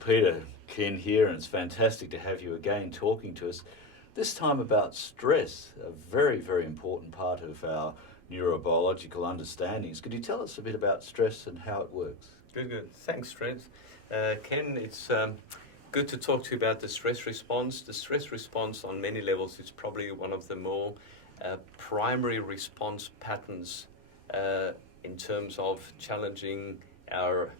Peter, Ken here, and it's fantastic to have you again talking to us. This time about stress, a very, very important part of our neurobiological understandings. Could you tell us a bit about stress and how it works? Good. Thanks, Trent. Ken, it's good to talk to you about the stress response. The stress response on many levels is probably one of the more primary response patterns in terms of challenging our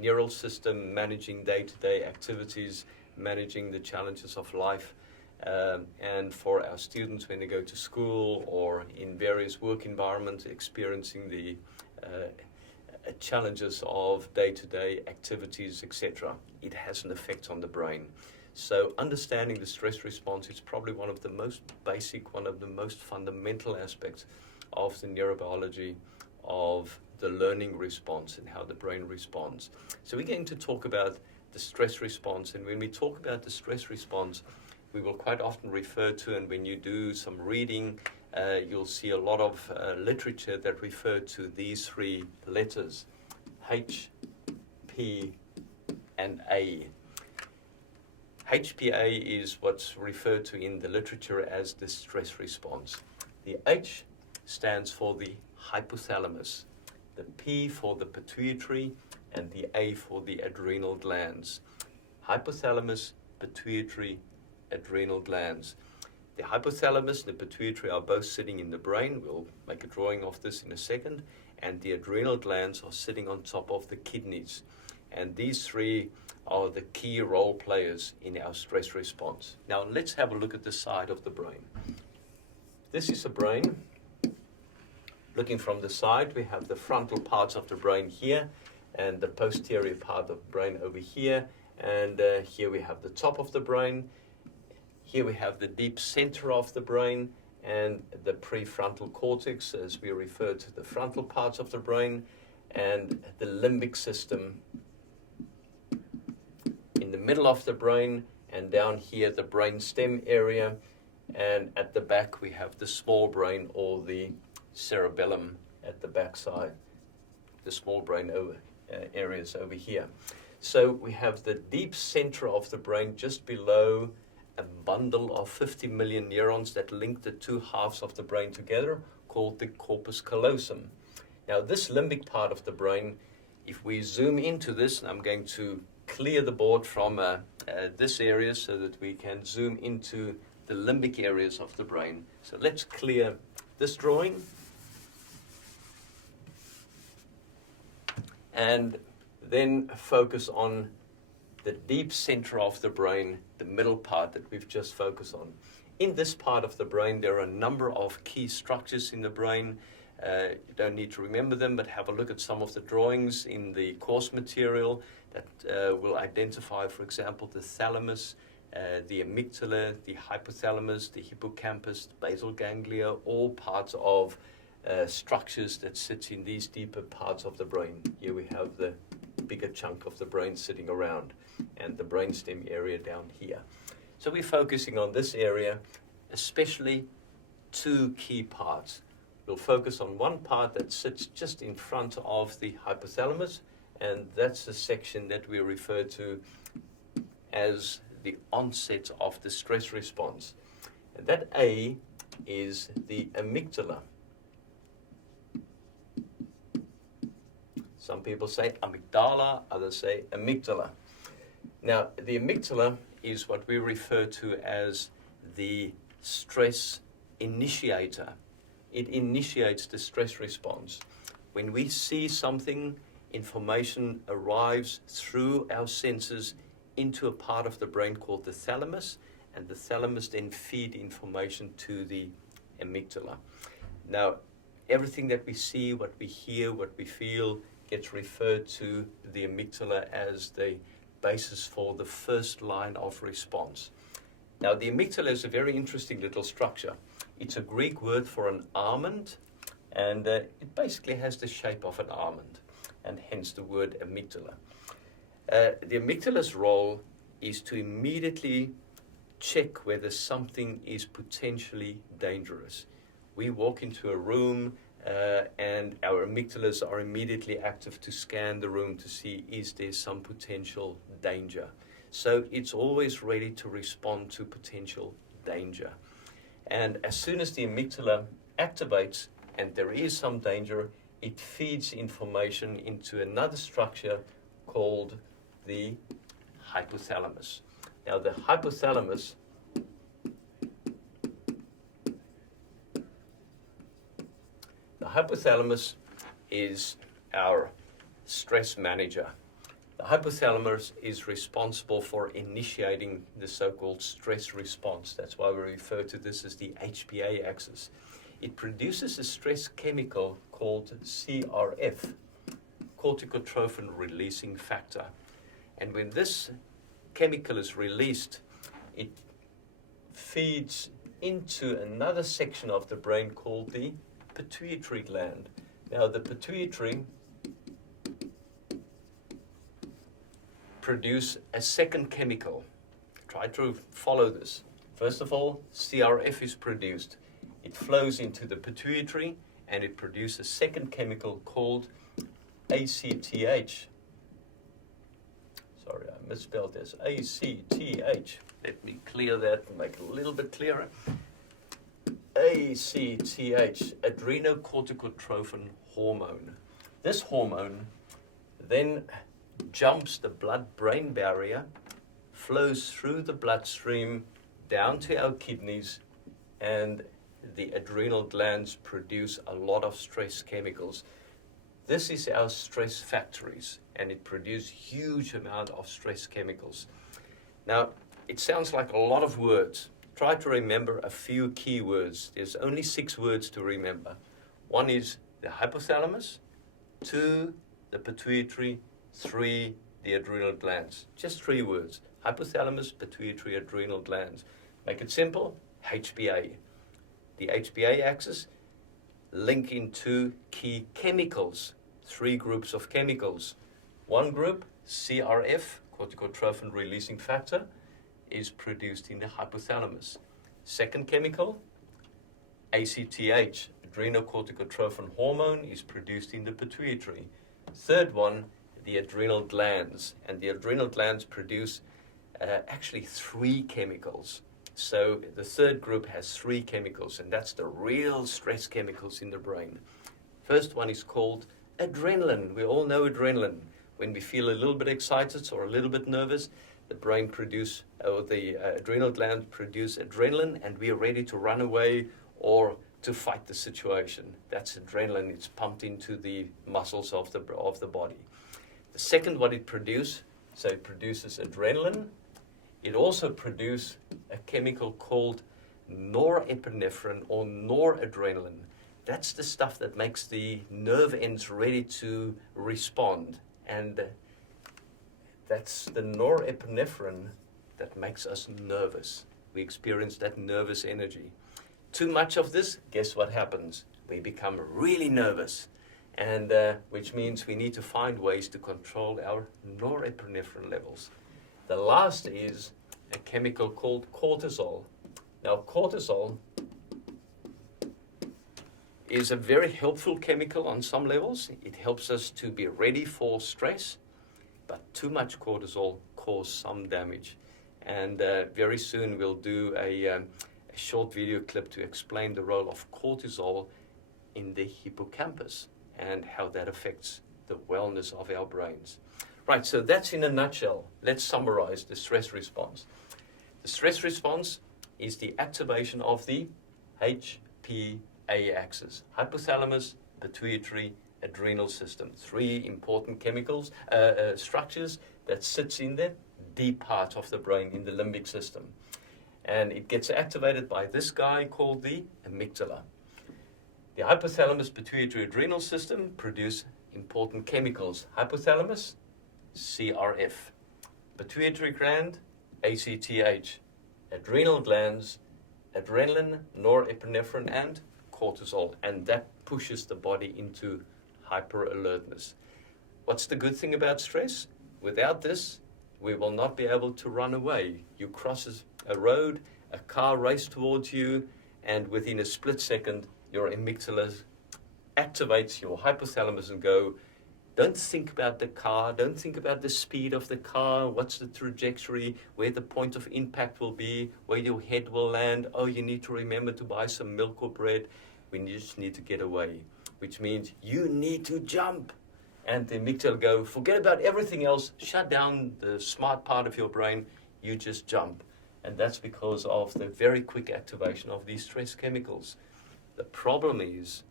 neural system, managing day-to-day activities, managing the challenges of life. And for our students when they go to school or in various work environments, experiencing the challenges of day-to-day activities, etc. It has an effect on the brain. So understanding the stress response is probably one of the most basic, one of the most fundamental aspects of the neurobiology of the learning response and how the brain responds. So we're going to talk about the stress response, and when we talk about the stress response, we will quite often refer to, and when you do some reading, you'll see a lot of literature that refer to these three letters, H, P, and A. HPA is what's referred to in the literature as the stress response. The H stands for the hypothalamus, the P for the pituitary, and the A for the adrenal glands. Hypothalamus, pituitary, adrenal glands. The hypothalamus and the pituitary are both sitting in the brain. We'll make a drawing of this in a second. And the adrenal glands are sitting on top of the kidneys. And these three are the key role players in our stress response. Now let's have a look at the side of the brain. This is the brain. Looking from the side, we have the frontal parts of the brain here and the posterior part of the brain over here. And here we have the top of the brain. Here we have the deep center of the brain and the prefrontal cortex, as we refer to the frontal parts of the brain, and the limbic system in the middle of the brain, and down here the brain stem area, and at the back we have the small brain, or the cerebellum at the back side, the small brain areas over here. So we have the deep center of the brain just below a bundle of 50 million neurons that link the two halves of the brain together, called the corpus callosum. Now this limbic part of the brain, if we zoom into this, and I'm going to clear the board from this area so that we can zoom into the limbic areas of the brain. So let's clear this drawing. And then focus on the deep center of the brain, the middle part that we've just focused on. In this part of the brain, there are a number of key structures in the brain. You don't need to remember them, but have a look at some of the drawings in the course material that will identify, for example, the thalamus, the amygdala, the hypothalamus, the hippocampus, the basal ganglia, all parts of structures that sit in these deeper parts of the brain. Here we have the bigger chunk of the brain sitting around, and the brainstem area down here. So we're focusing on this area, especially two key parts. We'll focus on one part that sits just in front of the hypothalamus, and that's the section that we refer to as the onset of the stress response. And that A is the amygdala. Some people say amygdala, others say amygdala. Now, the amygdala is what we refer to as the stress initiator. It initiates the stress response. When we see something, information arrives through our senses into a part of the brain called the thalamus, and the thalamus then feeds information to the amygdala. Now, everything that we see, what we hear, what we feel, gets referred to the amygdala as the basis for the first line of response. Now, the amygdala is a very interesting little structure. It's a Greek word for an almond, and it basically has the shape of an almond, and hence the word amygdala. The amygdala's role is to immediately check whether something is potentially dangerous. We walk into a room, and our amygdalas are immediately active to scan the room to see is there some potential danger. So it's always ready to respond to potential danger. And as soon as the amygdala activates and there is some danger, it feeds information into another structure called the hypothalamus. Now the hypothalamus is our stress manager. The hypothalamus is responsible for initiating the so-called stress response. That's why we refer to this as the HPA axis. It produces a stress chemical called CRF, corticotrophin releasing factor. And when this chemical is released, it feeds into another section of the brain called the pituitary gland. Now the pituitary produce a second chemical. Try to follow this. First of all, CRF is produced. It flows into the pituitary and it produces a second chemical called ACTH. Sorry, I misspelled this. ACTH. Let me clear that and make it a little bit clearer. ACTH, adrenocorticotrophin hormone. This hormone then jumps the blood-brain barrier, flows through the bloodstream down to our kidneys, and the adrenal glands produce a lot of stress chemicals. This is our stress factories, and it produces huge amount of stress chemicals. Now, it sounds like a lot of words. Try to remember a few key words. There's only 6 words to remember. 1 is the hypothalamus, 2, the pituitary, 3, the adrenal glands. Just 3 words. Hypothalamus, pituitary, adrenal glands. Make it simple, HPA. The HPA axis link into key chemicals, 3 groups of chemicals. 1 group, CRF, corticotrophin releasing factor, is produced in the hypothalamus. Second chemical, ACTH, adrenocorticotrophin hormone, is produced in the pituitary. Third one, the adrenal glands. And the adrenal glands produce actually 3 chemicals. So the third group has 3 chemicals, and that's the real stress chemicals in the brain. First one is called adrenaline. We all know adrenaline. When we feel a little bit excited or a little bit nervous, the adrenal glands produce adrenaline, and we are ready to run away or to fight the situation. That's adrenaline. It's pumped into the muscles of the body. The second, what it produces, so it produces adrenaline. It also produces a chemical called norepinephrine or noradrenaline. That's the stuff that makes the nerve ends ready to respond. And that's the norepinephrine that makes us nervous. We experience that nervous energy. Too much of this, guess what happens? We become really nervous, and which means we need to find ways to control our norepinephrine levels. The last is a chemical called cortisol. Now, cortisol is a very helpful chemical on some levels. It helps us to be ready for stress, but too much cortisol causes some damage. And very soon we'll do a short video clip to explain the role of cortisol in the hippocampus and how that affects the wellness of our brains. Right, so that's in a nutshell. Let's summarize the stress response. The stress response is the activation of the HPA axis, hypothalamus, pituitary, adrenal system. 3 important chemicals, structures that sits in the deep part of the brain, in the limbic system. And it gets activated by this guy called the amygdala. The hypothalamus, pituitary, adrenal system produce important chemicals. Hypothalamus, CRF. Pituitary gland, ACTH. Adrenal glands, adrenaline, norepinephrine, and cortisol. And that pushes the body into hyper-alertness. What's the good thing about stress? Without this, we will not be able to run away. You cross a road, a car races towards you, and within a split second, your amygdala activates your hypothalamus and go, don't think about the car, don't think about the speed of the car, what's the trajectory, where the point of impact will be, where your head will land. Oh, you need to remember to buy some milk or bread. We just need to get away, which means you need to jump. And the amygdala go, forget about everything else, shut down the smart part of your brain, you just jump. And that's because of the very quick activation of these stress chemicals. The problem is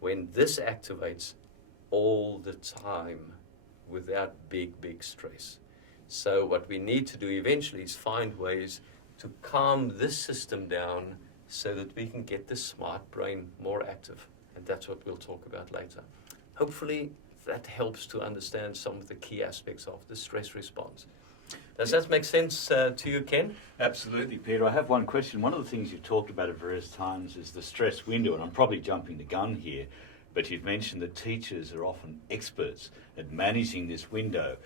when this activates all the time without big stress. So what we need to do eventually is find ways to calm this system down so that we can get the smart brain more active. And that's what we'll talk about later. Hopefully that helps to understand some of the key aspects of the stress response. Does that make sense to you, Ken? Absolutely, Peter. I have one question. One of the things you've talked about at various times is the stress window, and I'm probably jumping the gun here, but you've mentioned that teachers are often experts at managing this window.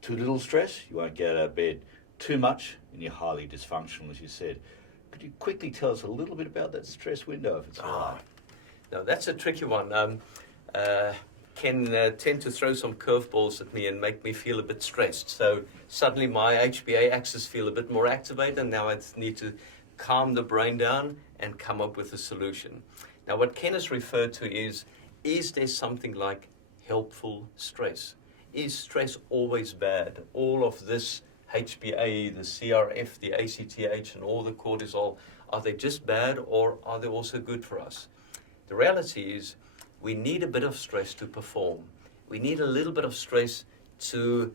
Too little stress, you won't get out of bed. Too much, and you're highly dysfunctional, as you said. Could you quickly tell us a little bit about that stress window, if it's all right? Now, that's a tricky one. Can tend to throw some curveballs at me and make me feel a bit stressed. So suddenly my HPA axis feel a bit more activated, and now I need to calm the brain down and come up with a solution. Now, what Ken has referred to is there something like helpful stress? Is stress always bad? All of this HPA, the CRF, the ACTH, and all the cortisol, are they just bad, or are they also good for us? The reality is we need a bit of stress to perform. We need a little bit of stress to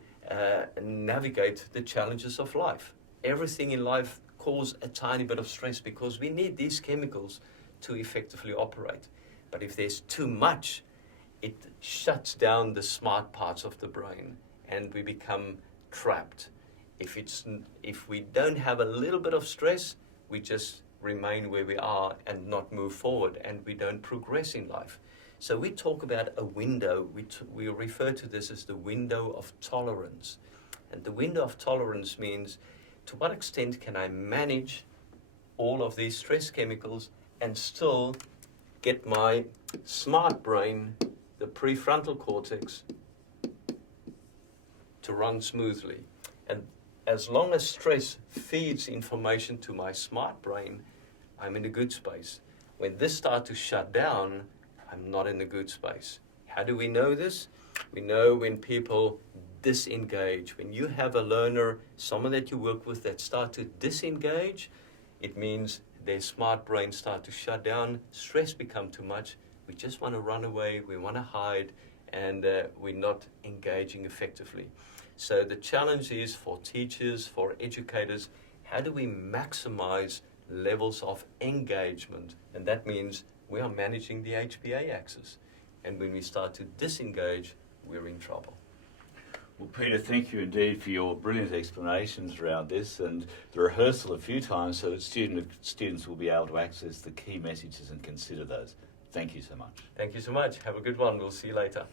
navigate the challenges of life. Everything in life causes a tiny bit of stress because we need these chemicals to effectively operate. But if there's too much, it shuts down the smart parts of the brain and we become trapped. If we don't have a little bit of stress, we just remain where we are and not move forward, and we don't progress in life. So we talk about a window, we refer to this as the window of tolerance. And the window of tolerance means to what extent can I manage all of these stress chemicals and still get my smart brain, the prefrontal cortex, to run smoothly. And as long as stress feeds information to my smart brain, I'm in a good space. When this starts to shut down, I'm not in a good space. How do we know this? We know when people disengage. When you have a learner, someone that you work with that start to disengage, it means their smart brain start to shut down, stress become too much, we just want to run away, we want to hide, and we're not engaging effectively. So the challenge is for teachers, for educators, how do we maximize levels of engagement? And that means we are managing the HPA axis. And when we start to disengage, we're in trouble. Well, Peter, thank you indeed for your brilliant explanations around this and the rehearsal a few times so that students will be able to access the key messages and consider those. Thank you so much. Thank you so much. Have a good one. We'll see you later.